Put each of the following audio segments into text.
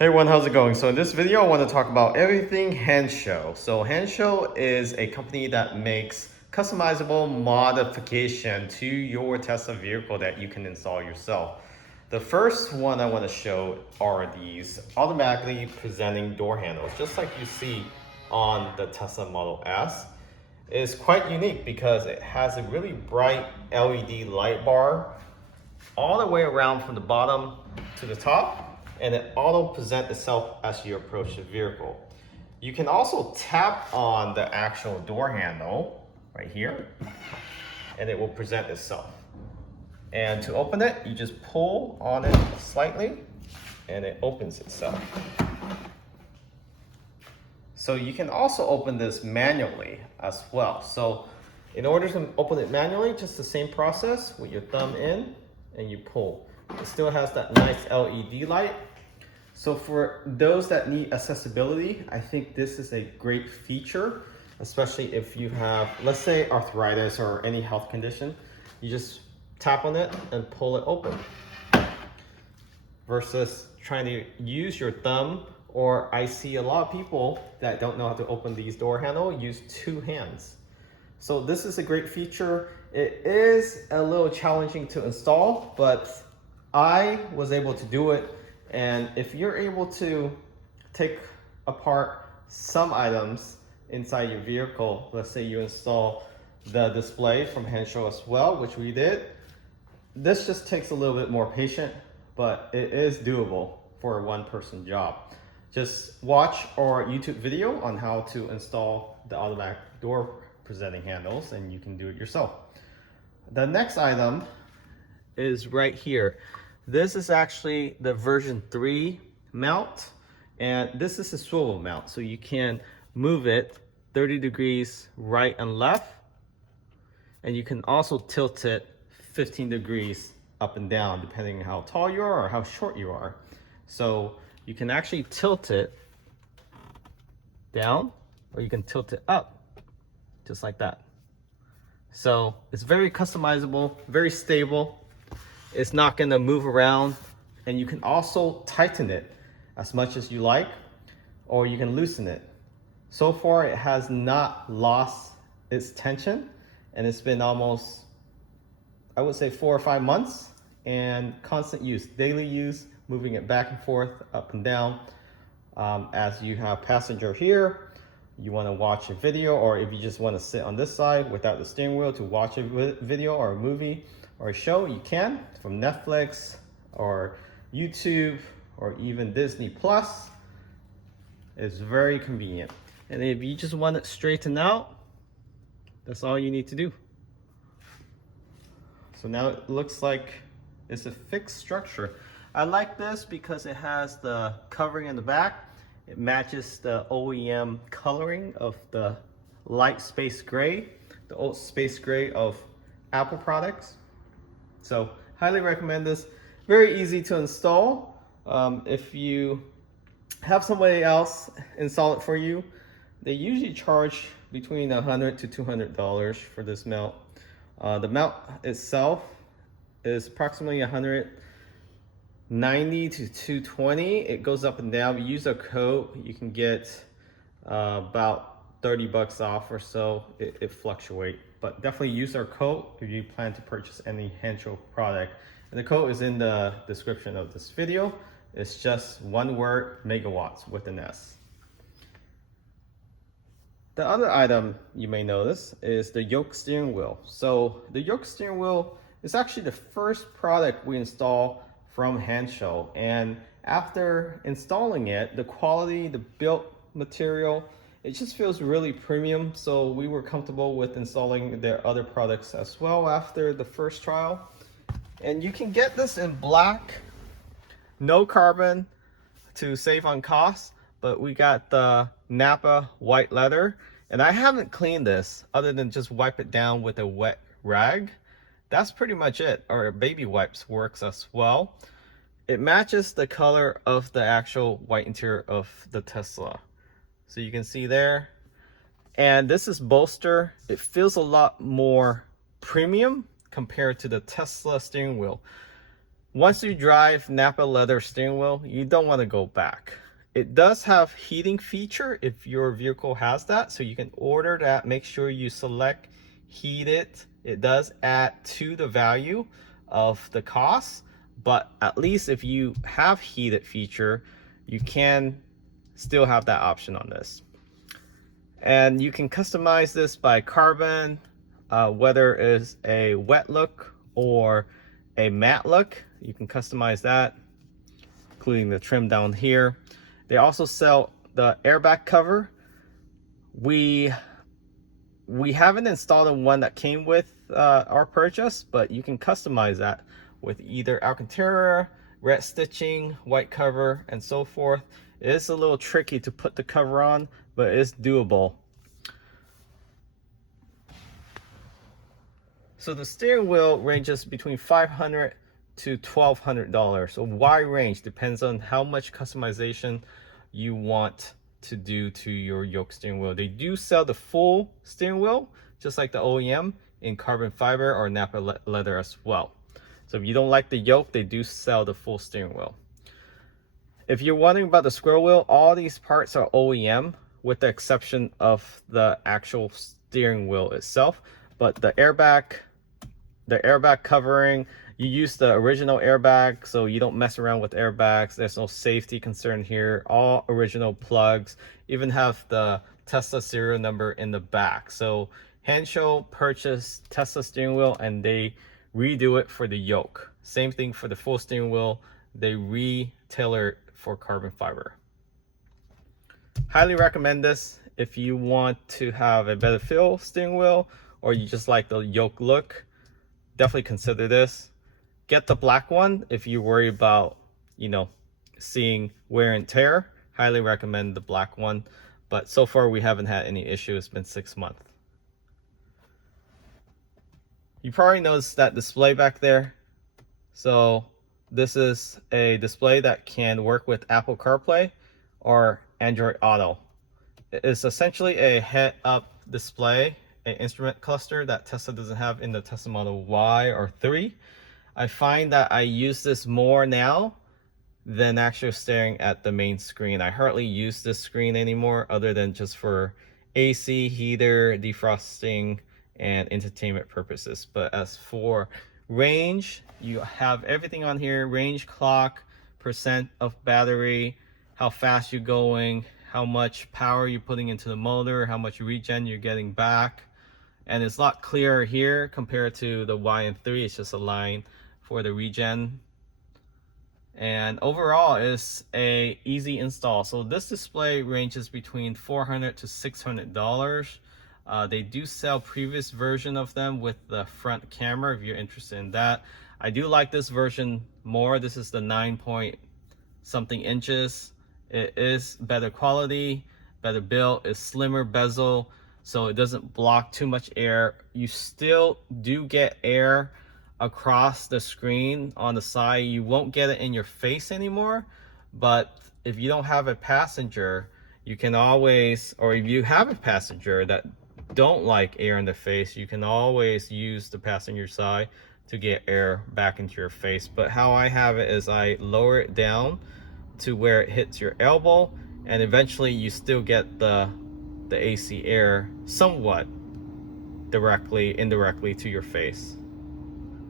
Hey everyone, how's it going? So in this video, I want to talk about everything Hansshows. So Hansshows is a company that makes customizable modification to your Tesla vehicle that you can install yourself. The first one I want to show are these automatically presenting door handles, just like you see on the Tesla Model S. It's quite unique because it has a really bright LED light bar all the way around from the bottom to the top, and it auto presents itself as you approach the vehicle. You can also tap on the actual door handle right here, and it will present itself. And to open it, you just pull on it slightly, and it opens itself. So you can also open this manually as well. So in order to open it manually, just the same process with your thumb in and you pull. It still has that nice LED light. So for those that need accessibility, I think this is a great feature, especially if you have, let's say, arthritis or any health condition. You just tap on it and pull it open. Versus trying to use your thumb, or I see a lot of people that don't know how to open these door handles use two hands. So this is a great feature. It is a little challenging to install, but I was able to do it. And if you're able to take apart some items inside your vehicle, let's say you install the display from Hansshows as well, which we did, this just takes a little bit more patience, but it is doable for a one-person job. Just watch our YouTube video on how to install the automatic door presenting handles, and you can do it yourself. The next item is right here. This is actually the version 3 mount, and this is a swivel mount, so you can move it 30 degrees right and left, and you can also tilt it 15 degrees up and down depending on how tall you are or how short you are. So you can actually tilt it down, or you can tilt it up just like that. So it's very customizable, very stable. It's not going to move around, and you can also tighten it as much as you like, or you can loosen it. So far it has not lost its tension, and it's been almost, I would say, 4 or 5 months, and constant use, daily use, moving it back and forth, up and down. As you have passenger here, you want to watch a video, or if you just want to sit on this side without the steering wheel to watch a video or a movie or a show, you can, from Netflix or YouTube or even Disney Plus. It's very convenient. And if you just want it straightened out, that's all you need to do. So now it looks like it's a fixed structure. I like this because it has the covering in the back. It matches the OEM coloring of the light space gray, the old space gray of Apple products. So highly recommend this. Very easy to install. If you have somebody else install it for you, they usually charge between $100 to $200 for this mount. The mount itself is approximately 190 to 220. It goes up and down. If you use a code, you can get about 30 bucks off or so. It fluctuates, but definitely use our code if you plan to purchase any Hansshows product. And the code is in the description of this video. It's just one word, megawatts with an S. The other item you may notice is the yoke steering wheel. So the yoke steering wheel is actually the first product we install from Hansshows, and after installing it, the quality, the build material, it just feels really premium. So we were comfortable with installing their other products as well after the first trial. And you can get this in black, no carbon to save on cost, but we got the Napa white leather, and I haven't cleaned this other than just wipe it down with a wet rag. That's pretty much it, or baby wipes works as well. It matches the color of the actual white interior of the Tesla. So you can see there. And this is bolster. It feels a lot more premium compared to the Tesla steering wheel. Once you drive Napa leather steering wheel, you don't want to go back. It does have heating feature if your vehicle has that, so you can order that. Make sure you select heated. It does add to the value of the cost, but at least if you have heated feature, you can still have that option on this. And you can customize this by carbon, whether it's a wet look or a matte look. You can customize that, including the trim down here. They also sell the airbag cover. We haven't installed the one that came with our purchase, but you can customize that with either Alcantara, red stitching, white cover, and so forth. It is a little tricky to put the cover on, but it's doable. So the steering wheel ranges between $500 to $1,200. So wide range, depends on how much customization you want to do to your yoke steering wheel. They do sell the full steering wheel, just like the OEM, in carbon fiber or Napa leather as well. So if you don't like the yoke, they do sell the full steering wheel. If you're wondering about the squirrel wheel, all these parts are OEM with the exception of the actual steering wheel itself. But the airbag covering, you use the original airbag, so you don't mess around with airbags. There's no safety concern here. All original plugs, even have the Tesla serial number in the back. So Hansshows purchased Tesla steering wheel and they redo it for the yoke. Same thing for the full steering wheel. They re-tailor for carbon fiber. Highly recommend this if you want to have a better feel steering wheel, or you just like the yoke look. Definitely consider this. Get the black one if you worry about, seeing wear and tear. Highly recommend the black one. But so far we haven't had any issue. It's been 6 months. You probably noticed that display back there. So this is a display that can work with Apple CarPlay or Android Auto. It's essentially a head-up display, an instrument cluster that Tesla doesn't have in the Tesla Model Y or 3. I find that I use this more now than actually staring at the main screen. I hardly use this screen anymore other than just for AC, heater, defrosting, and entertainment purposes. But as for range, you have everything on here: range clock, percent of battery, how fast you're going, how much power you're putting into the motor, how much regen you're getting back. And it's a lot clearer here compared to the Y and 3. It's just a line for the regen. And overall, it's a easy install. So this display ranges between $400 to $600. They do sell previous version of them with the front camera if you're interested in that. I do like this version more. This is the 9-point-something inches. It is better quality, better build, it's slimmer bezel, so it doesn't block too much air. You still do get air across the screen on the side. You won't get it in your face anymore, but if you don't have a passenger, you can always, or if you have a passenger that don't like air in the face, you can always use the passenger side to get air back into your face. But how I have it is I lower it down to where it hits your elbow, and eventually you still get the AC air somewhat indirectly to your face.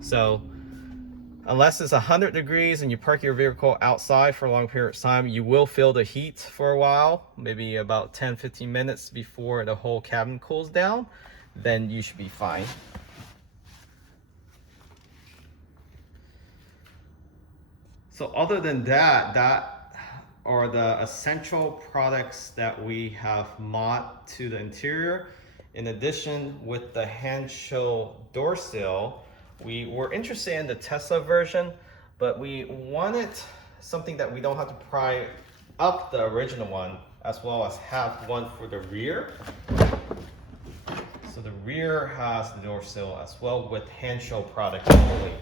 So unless it's 100 degrees and you park your vehicle outside for a long period of time, you will feel the heat for a while, maybe about 10-15 minutes before the whole cabin cools down. Then you should be fine. So other than that are the essential products that we have mod to the interior. In addition, with the Hansshows door sill, we were interested in the Tesla version, but we wanted something that we don't have to pry up the original one, as well as have one for the rear. So the rear has the door sill as well with Hansshows product only.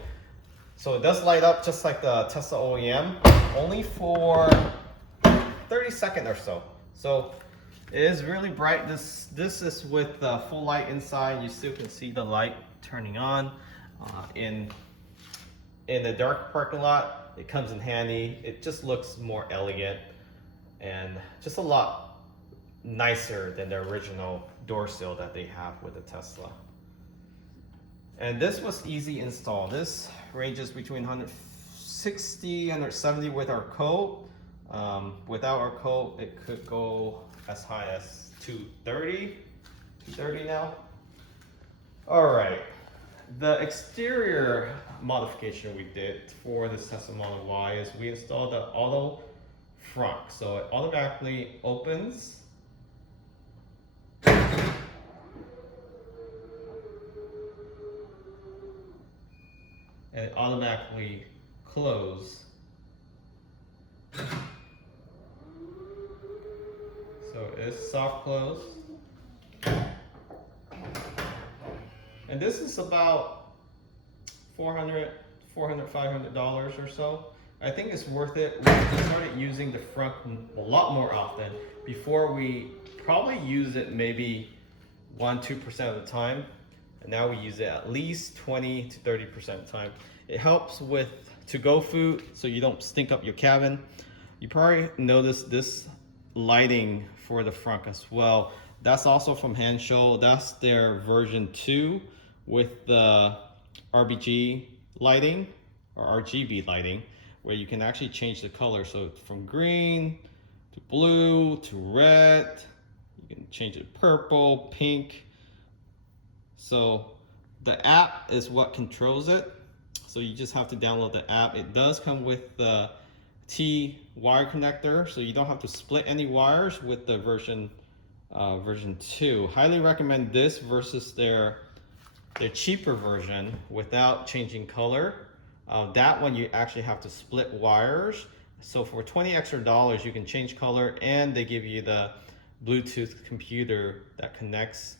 So it does light up just like the Tesla OEM, only for 30 seconds or so. So it is really bright. This is with the full light inside. You still can see the light turning on. In in a dark parking lot, it comes in handy. It just looks more elegant and just a lot nicer than the original door sill that they have with the Tesla. And this was easy install. This ranges between 160, 170 with our coat. Without our coat, it could go as high as 230 now. All right, the exterior modification we did for this Tesla Model Y is we installed the auto front. So it automatically opens and it automatically closes. So it's soft close. And this is about $400, $500 or so. I think it's worth it. We started using the front a lot more often. Before we probably use it maybe 1-2% of the time. And now we use it at least 20 to 30% of the time. It helps with to-go food so you don't stink up your cabin. You probably noticed this lighting for the front as well. That's also from Hansshows. That's their version 2 with the RGB lighting or RGB lighting, where you can actually change the color. So from green to blue to red, you can change it to purple, pink. So the app is what controls it. So you just have to download the app. It does come with the T wire connector, so you don't have to split any wires with the version 2. Highly recommend this versus their cheaper version without changing color. That one you actually have to split wires. So for $20 extra, you can change color, and they give you the Bluetooth computer that connects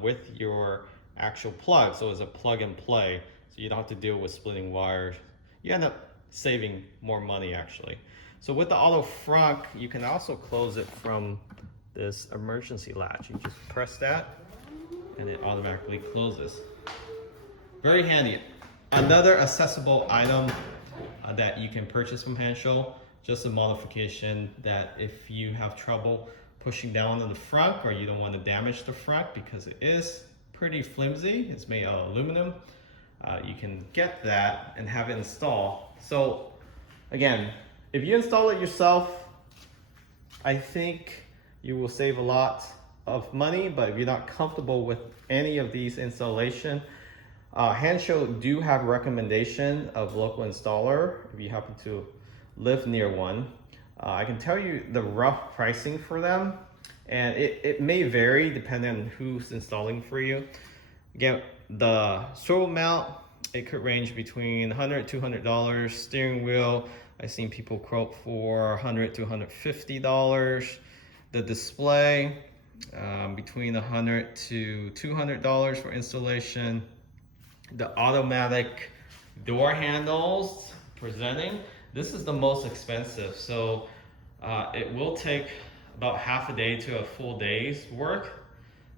with your actual plug. So it's a plug and play. So you don't have to deal with splitting wires. You end up saving more money actually. So with the auto front, you can also close it from this emergency latch. You just press that and it automatically closes. Very handy. Another accessible item that you can purchase from Hansshows, just a modification that if you have trouble pushing down on the front or you don't want to damage the front because it is pretty flimsy, it's made of aluminum, you can get that and have it installed. So again, if you install it yourself, I think you will save a lot of money, but if you're not comfortable with any of these installation, Hansshows do have recommendation of local installer if you happen to live near one. I can tell you the rough pricing for them, and it may vary depending on who's installing for you. Again, the swivel mount, it could range between $100 to $200. Steering wheel, I've seen people quote for $100 to $150. The display, between $100 to $200 for installation. The automatic door handles presenting, this is the most expensive. So it will take about half a day to a full day's work,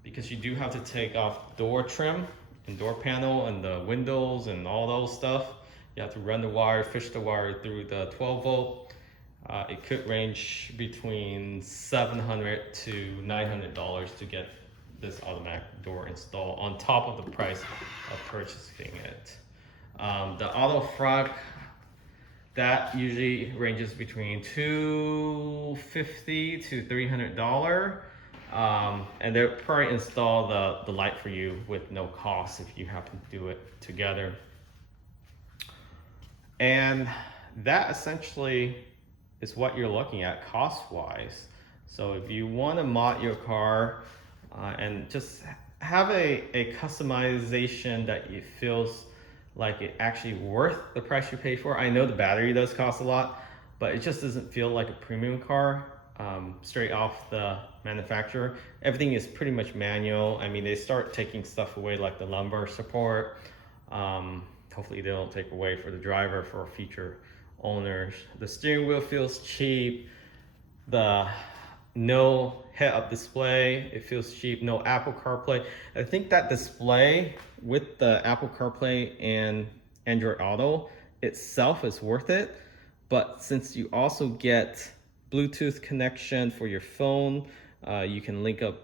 because you do have to take off door trim and door panel and the windows and all those stuff. You have to run the wire, fish the wire through the 12 volt. It could range between $700 to $900 to get this automatic door installed on top of the price of purchasing it. The auto front, that usually ranges between $250 to $300. And they'll probably install the light for you with no cost if you happen to do it together. And that essentially is what you're looking at cost-wise. So if you want to mod your car and just have a customization that it feels like it actually worth the price you pay for. I know the battery does cost a lot, but it just doesn't feel like a premium car straight off the manufacturer. Everything is pretty much manual. I mean, they start taking stuff away like the lumbar support. Hopefully they don't take away for the driver for future owners. The steering wheel feels cheap. The no head-up display, it feels cheap. No Apple CarPlay. I think that display with the Apple CarPlay and Android Auto itself is worth it, but since you also get Bluetooth connection for your phone, you can link up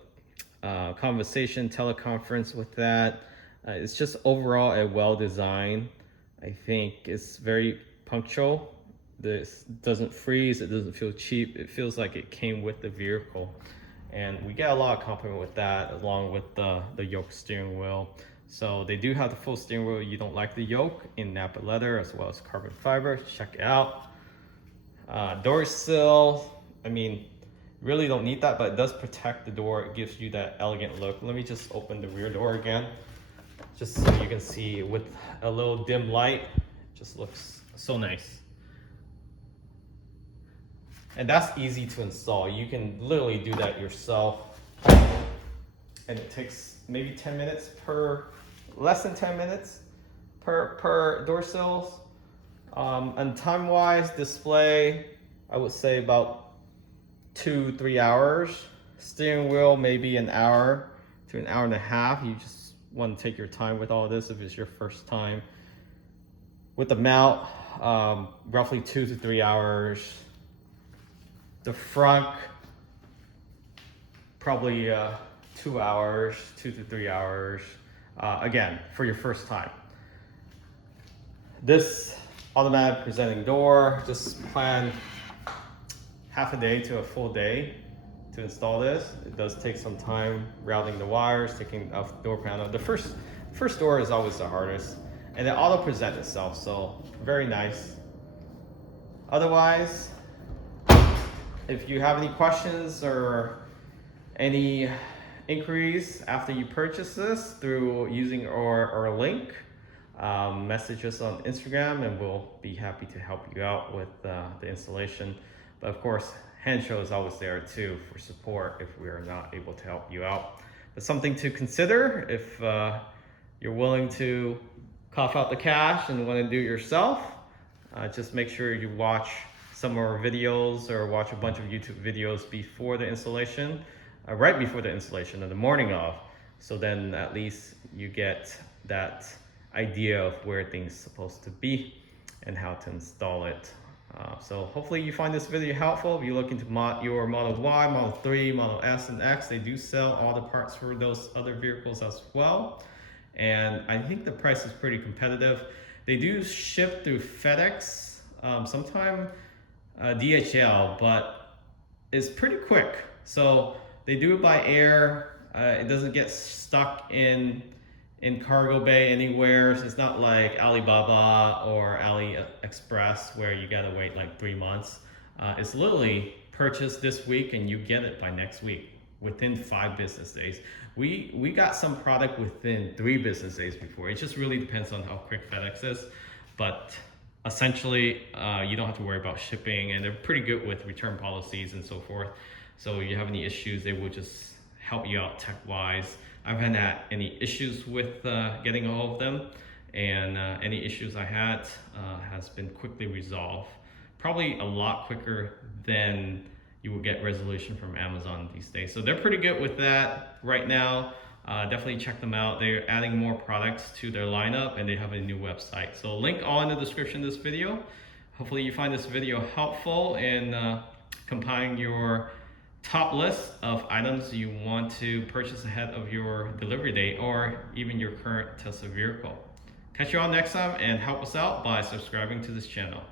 conversation, teleconference with that. It's just overall a well-designed. I think it's very punctual. This doesn't freeze, it doesn't feel cheap. It feels like it came with the vehicle. And we get a lot of compliment with that, along with the yoke steering wheel. So they do have the full steering wheel. You don't like the yoke in Napa leather as well as carbon fiber. Check it out. Door sill, I mean, really don't need that, but it does protect the door. It gives you that elegant look. Let me just open the rear door again, just so you can see with a little dim light. It just looks so nice. And that's easy to install. You can literally do that yourself. And it takes maybe 10 minutes less than 10 minutes per door sills. And time-wise, display, I would say about 2-3 hours. Steering wheel, maybe an hour to an hour and a half. You just want to take your time with all this if it's your first time. With the mount, roughly 2 to 3 hours. The front, probably 2 hours, 2 to 3 hours. Again, for your first time. This automatic presenting door, just plan half a day to a full day to install this. It does take some time routing the wires, taking off the door panel. The first door is always the hardest, and it auto present itself, so very nice. Otherwise, if you have any questions or any inquiries after you purchase this through using our link, message us on Instagram and we'll be happy to help you out with the installation. But of course, Hansshows is always there too for support if we are not able to help you out. But something to consider if you're willing to cough out the cash and want to do it yourself, just make sure you watch some of our videos or watch a bunch of YouTube videos before the installation, right before the installation or the morning of. So then at least you get that idea of where things are supposed to be and how to install it. So hopefully you find this video helpful. If you look into your Model Y, Model 3, Model S, and X, they do sell all the parts for those other vehicles as well. And I think the price is pretty competitive. They do ship through FedEx, sometime DHL, but it's pretty quick. So they do it by air. It doesn't get stuck in cargo bay anywhere. So it's not like Alibaba or AliExpress where you gotta wait like 3 months. It's literally purchased this week and you get it by next week within 5 business days. We got some product within 3 business days before. It just really depends on how quick FedEx is, but essentially you don't have to worry about shipping, and they're pretty good with return policies and so forth. So if you have any issues, they will just help you out tech-wise. I haven't had any issues with getting a hold of them, and any issues I had has been quickly resolved. Probably a lot quicker than you will get resolution from Amazon these days. So they're pretty good with that right now. Definitely check them out. They're adding more products to their lineup and they have a new website. So link all in the description of this video. Hopefully you find this video helpful in compiling your top list of items you want to purchase ahead of your delivery date or even your current Tesla vehicle. Catch you all next time and help us out by subscribing to this channel.